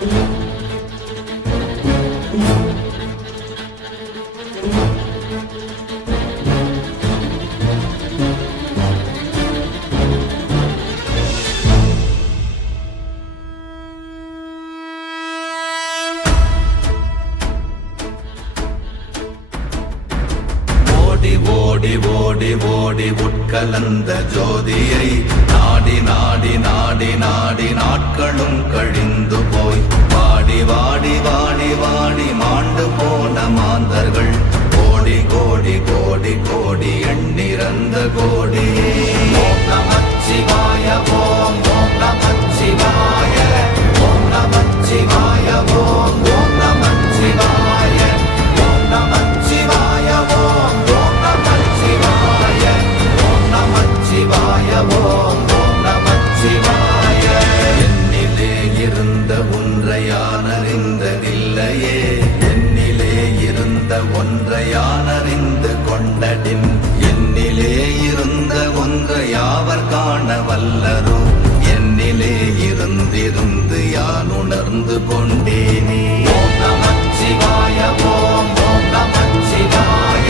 ஓடி ஓடி ஓடி உட்கலந்த ஜோதியை நாடி நாடி நாடி நாடி நாட்களும் கழிந்து போய் வாடி வாடி வாடி வாடி மாண்டு போன மாந்தர்கள் கோடி கோடி கோடி கோடி எண்ணிறந்த கோடி. ஓம் நமச்சிவாய ஓம் ஓம் நமச்சிவாய ஓம் நமச்சிவாய ஓம் ஓம் நமச்சிவாய ஓம் நமச்சிவாய ஓம் ஓம் ஓம் நமச்சிவாய. என்னிலே இருந்த ஒன்றை யானறிந்ததில்லையே, என்னிலே இருந்த ஒன்றை யானறிந்து கொண்டடின், என்னிலே இருந்த ஒன்றை யாவர் காண வல்லரோ, என்னிலே இருந்திருந்து யான் உணர்ந்து கொண்டேனே. ஓம் நமச்சிவாய ஓம் ஓம் நமச்சிவாய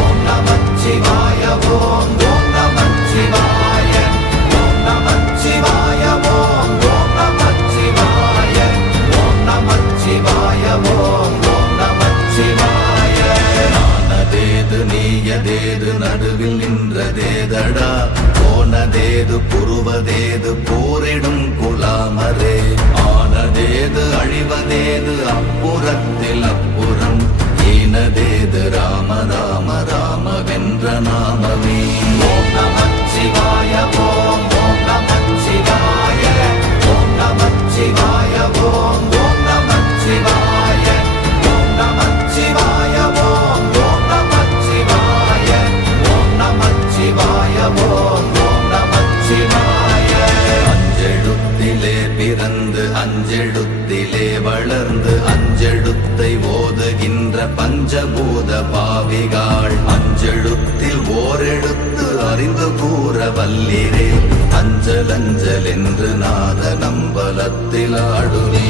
ஓம் நமச்சிவாய ஓம் ஓம் நமச்சிவாய ஓம் நமச்சிவாய ஓம் ஓம் நமச்சிவாய ஓம் நமச்சிவாய ஓம் ஓம் நமச்சிவாய. நானதேது நீயதேது நடுவில் நின்றதேதடா, போனதேது புருவதேது போரிடும் குலாமரே, ஆனதேது அழிவதேது அப்புறத்தில் அப்புறம், ஈனதேது ராம ராம ராமவென்ற நாமமே. ஓம் நமச்சிவாய ஓம் ஓம் நமச்சிவாய ஓம் நமச்சிவாய ஓம் ஓம் நமச்சிவாய ஓம் நமச்சிவாய ஓம் ஓம் நமச்சிவாய ஓம் நமச்சிவாய ஓம் ஓம் நமச்சிவாய. அஞ்செழுத்திலே பிறந்து அஞ்செழுத்திலே வளர்ந்து அஞ்செழுத்தை ஓதுகின்ற பஞ்சபூத பாவிகாள், அஞ்செழுத்தில் ஓரெழுத்து அறிந்து கூற வல்லிரே, அஞ்சல் அஞ்சல் என்று நாத நம்பலத்தில் ஆடுவே.